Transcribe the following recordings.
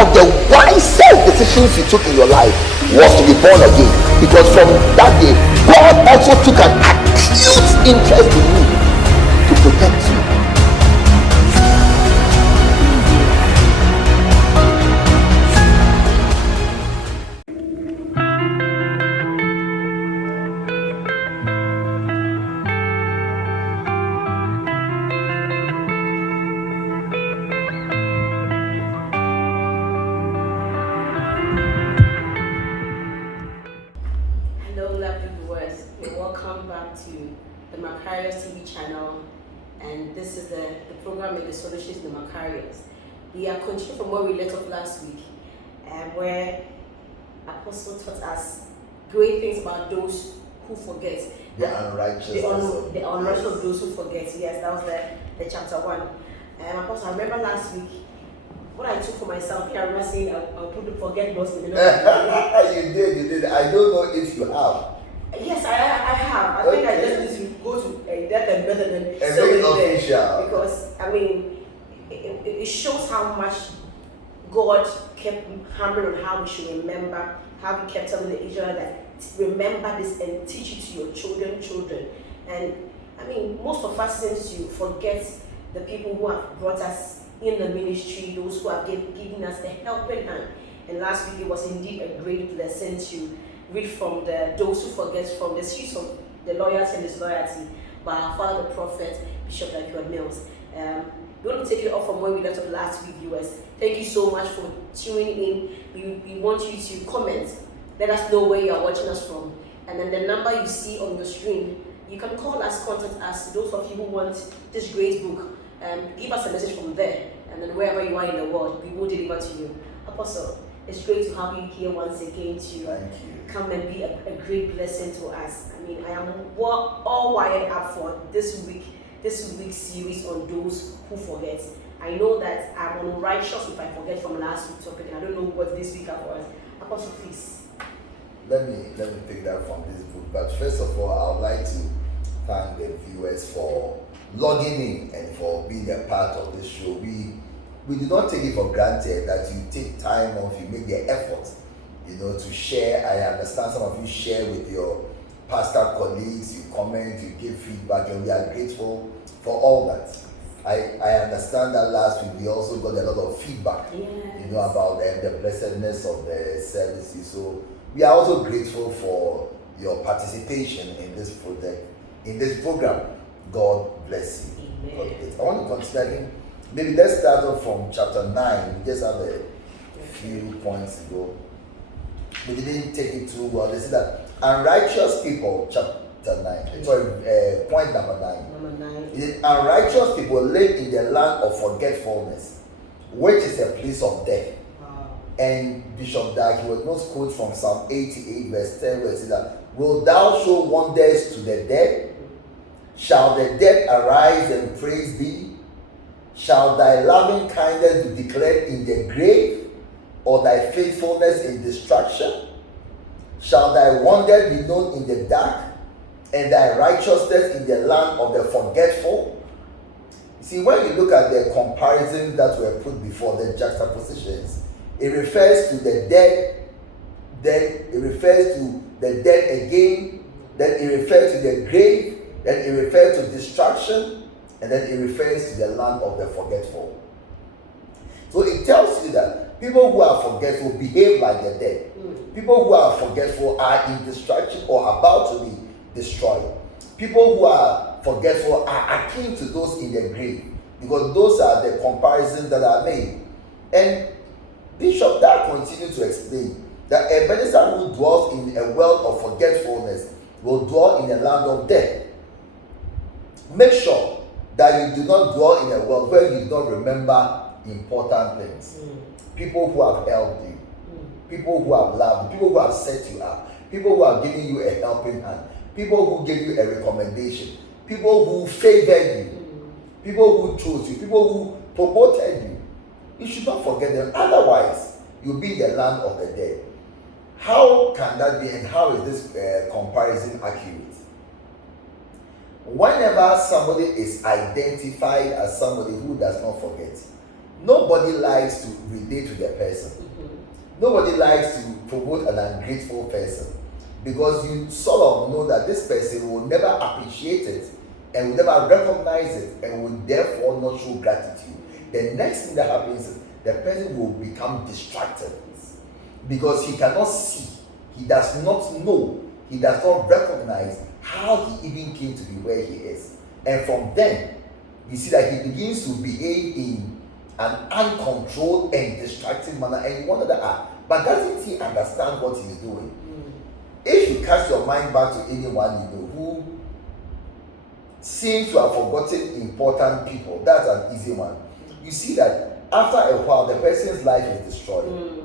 of the wisest decisions you took in your life was to be born again, because from that day God also took an acute interest in you to protect you. Hello, lovely viewers. Welcome back to the Makarios TV channel, and this is the program with the solutions in the Makarios. We are continuing from where we left off last week, where Apostle taught us great things about those who forget. The unrighteousness of those who forget. Yes, that was the chapter 1. Apostle, I remember last week what I took for myself. I remember saying I'll put the forget those in the middle. You did. I don't know if you have. Yes, I have. I think I just need to go to that and better than official. Because I mean, it shows how much God kept hammering on how we should remember, how we kept telling the Israelites that remember this and teach it to your children. And I mean, most of us seem to forget the people who have brought us in the ministry, those who have given us the helping hand. And last week it was indeed a great blessing to read from those who forget, from the streets of the loyalty and disloyalty by our father the prophet Bishop Albert Mills. We're going to take it off from where we left off last week, viewers. Thank you so much for tuning in. We want you to comment. Let us know where you are watching us from. And then the number you see on your screen, you can call us, contact us. Those of you who want this great book, give us a message from there. And then wherever you are in the world, we will deliver to you. Apostle, it's great to have you here once again to come and be a great blessing to us. I mean, I am all wired up for this week's series on those who forget. I know that I'm unrighteous if I forget from last week's topic, and I don't know what this week was. Apostle, please. Let me take that from this book. But first of all, I would like to thank the viewers for logging in and for being a part of this show. We do not take it for granted that you take time off, you make the effort, to share. I understand some of you share with your pastor colleagues, you comment, you give feedback, and we are grateful for all that. I understand that last week we also got a lot of feedback, yes, about the blessedness of the services. So we are also grateful for your participation in this project, in this program. God bless you. God bless. I want to consider maybe let's start off from chapter 9. We just have a few points to go. We didn't take it too well. They say that unrighteous people, chapter 9. Sorry, point number 9. Unrighteous people live in the land of forgetfulness, which is a place of death. Wow. And Bishop Dark, he was most quote from Psalm 88, verse 10, where it says that, will thou show wonders to the dead? Shall the dead arise and praise thee? Shall thy loving kindness be declared in the grave, or thy faithfulness in destruction? Shall thy wonder be known in the dark, and thy righteousness in the land of the forgetful? You see, when you look at the comparisons that were put before, the juxtapositions, it refers to the dead, then it refers to the dead again, then it refers to the grave, then it refers to destruction, and then it refers to the land of the forgetful. So it tells you that people who are forgetful behave like the dead. People who are forgetful are in destruction or about to be destroyed. People who are forgetful are akin to those in the grave, because those are the comparisons that are made. And Bishop Dad continued to explain that a minister who dwells in a world of forgetfulness will dwell in the land of death. Make sure that you do not dwell in a world where you do not remember important things. People who have helped you, people who have loved you, people who have set you up, people who have given you a helping hand, people who gave you a recommendation, people who favored you, people who chose you, people who promoted you. You should not forget them. Otherwise, you'll be in the land of the dead. How can that be, and how is this comparison accurate? Whenever somebody is identified as somebody who does not forget, Nobody likes to relate to their person. Nobody likes to promote an ungrateful person, because you sort of know that this person will never appreciate it and will never recognize it and will therefore not show gratitude. The next thing that happens is the person will become distracted, because he cannot see, he does not know, he does not recognize how he even came to be where he is. And from then, you see that he begins to behave in an uncontrolled and distracting manner, and you wonder that, but doesn't he understand what he's doing? If you cast your mind back to anyone you know who seems to have forgotten important people, that's an easy one. You see that after a while, the person's life is destroyed.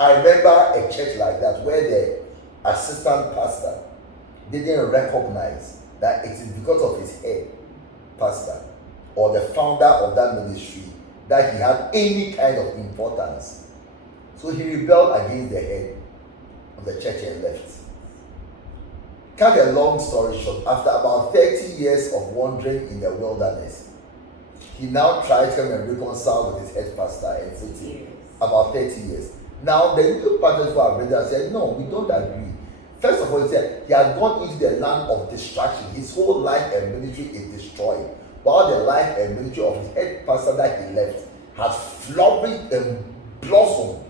I remember a church like that where the assistant pastor didn't recognize that it is because of his head pastor or the founder of that ministry that he had any kind of importance. So he rebelled against the head of the church and left. Cut a long story short, after about 30 years of wandering in the wilderness, he now tried to come and reconcile with his head pastor and city. About 30 years. Now the new pastors who are ready said, no, we don't agree. First of all, he said he had gone into the land of distraction. His whole life and ministry is destroyed, while the life and ministry of his head pastor that he left has flourished and blossomed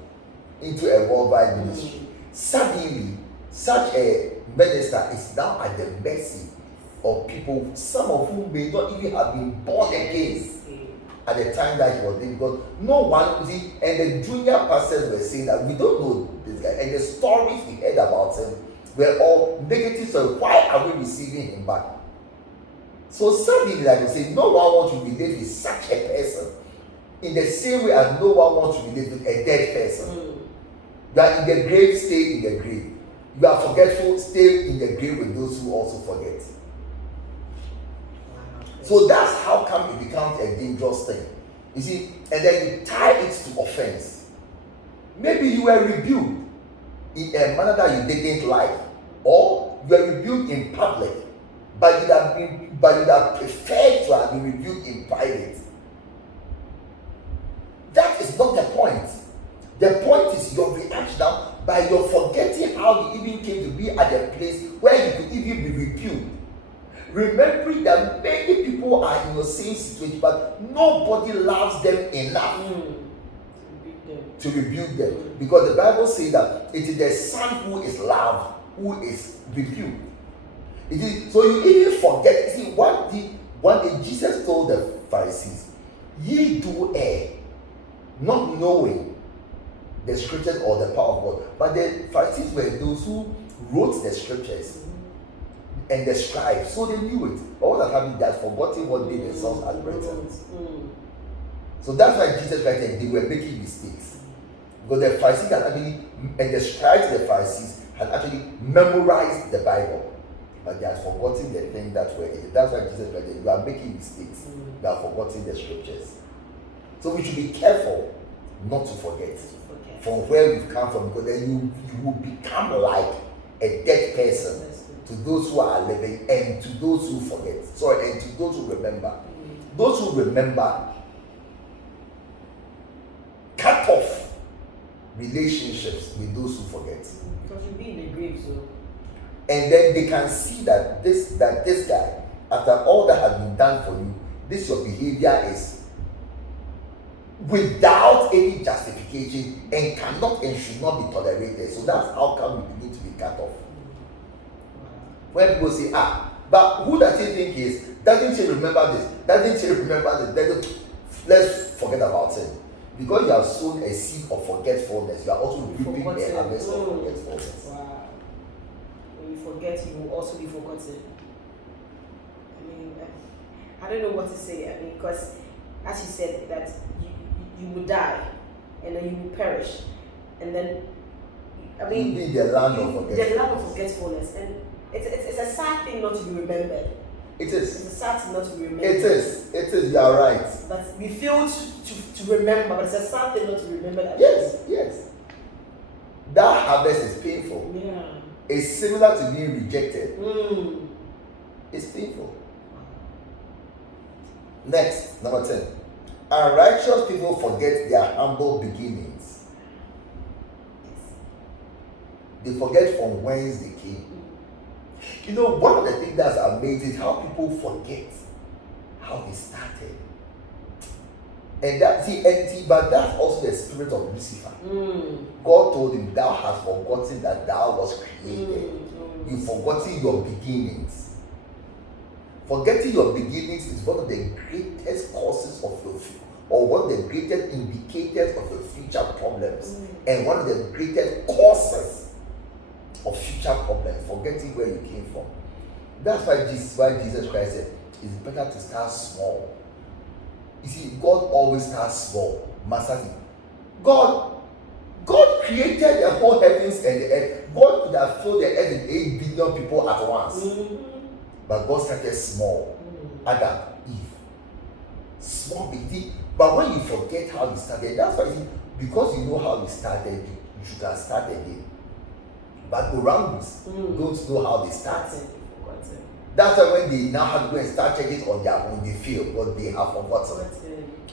into a worldwide ministry. Suddenly, such a minister is now at the mercy of people, some of whom may not even have been born again at the time that he was there, because no one, see, and the junior pastors were saying that we don't know this guy, and the stories we heard about him were all negative. So why are we receiving him back? So suddenly, like you say, no one wants to relate with such a person in the same way as no one wants to relate with a dead person. You are in the grave, stay in the grave. You are forgetful, stay in the grave with those who also forget. So that's how come it becomes a dangerous thing. You see, and then you tie it to offense. Maybe you were rebuked in a manner that you didn't like, or you were rebuked in public, but you'd have preferred to have been rebuked in private. That is not the point. The point is your reaction now by your forgetting how you even came to be at a place where you could even be rebuked. Remembering that many people are in the same situation, but nobody loves them enough to rebuke them. Because the Bible says that it is the son who is loved who is rebuked. It is, so you even forget. See, one day Jesus told the Pharisees, ye do err, not knowing the scriptures or the power of God. But the Pharisees were those who wrote the scriptures and the scribes, so they knew it. But what had happened, they had forgotten what they themselves had written. So that's why Jesus Christ said they were making mistakes. Because the Pharisees had actually, and the scribes of the Pharisees had actually memorized the Bible, but they had forgotten the thing that were in it. That's why Jesus Christ said, you are making mistakes. You are forgotten the scriptures. So we should be careful not to forget from where we've come from, because then you will become like a dead person to those who are living and to those who forget. Sorry, and to those who remember. Those who remember cut off relationships with those who forget. Because you'll be in the grave, so. And then they can see that this guy, after all that has been done for you, this your behavior is without any justification and cannot and should not be tolerated. So that's how come we need to be cut off. When people say, but who does he think he is? Doesn't he remember this? Doesn't he remember this? Let's forget about it. Because you have sown a seed of forgetfulness, you are also reaping a harvest of forgetfulness. Wow. When you forget, you will also be forgotten. I mean, I don't know what to say. I mean, because as you said, that you will die, and then you will perish, and then I mean, you be the land of forgetfulness. The land of forgetfulness, and it's a sad thing not to be remembered. It is. It's a sad thing not to be remembered. It is. It is. You are right. But we fail to remember. But it's a sad thing not to remember. Yes. Yes. That harvest is painful. Yeah. It's similar to being rejected. It's painful. Next, number 10. Unrighteous people forget their humble beginnings. They forget from whence they came. You know, one of the things that's amazing is how people forget how they started. And but that's also the spirit of Lucifer. God told him, thou hast forgotten that thou was created. You've forgotten your beginnings. Forgetting your beginnings is one of the greatest causes of your future, or one of the greatest indicators of your future problems, and one of the greatest causes of future problems. Forgetting where you came from. That's why Jesus Christ said it's better to start small. You see, God always starts small. Master, God created the whole heavens and the earth. God could have filled the earth with 8 billion people at once. But God started small. Adam, Eve. Small, big. But when you forget how you started, that's why because you know how you started, you should have started again. But Orangus don't know how they started. That's why when they now have to go and start checking on their own, they feel what they have forgotten.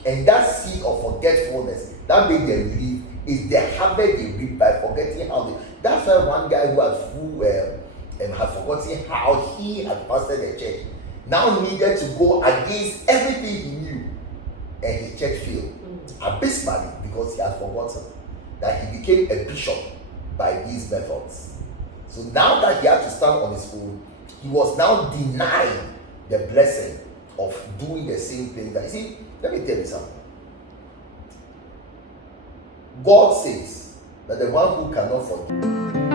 And that seed of forgetfulness that made them leave is the habit they reap by forgetting how they. That's why one guy who had forgotten how he had pastored the church now needed to go against everything he knew, and his church failed abysmally because he had forgotten that he became a bishop by these methods. So now that he had to stand on his own, he was now denied the blessing of doing the same thing. That, you see, let me tell you something. God says that the one who cannot forgive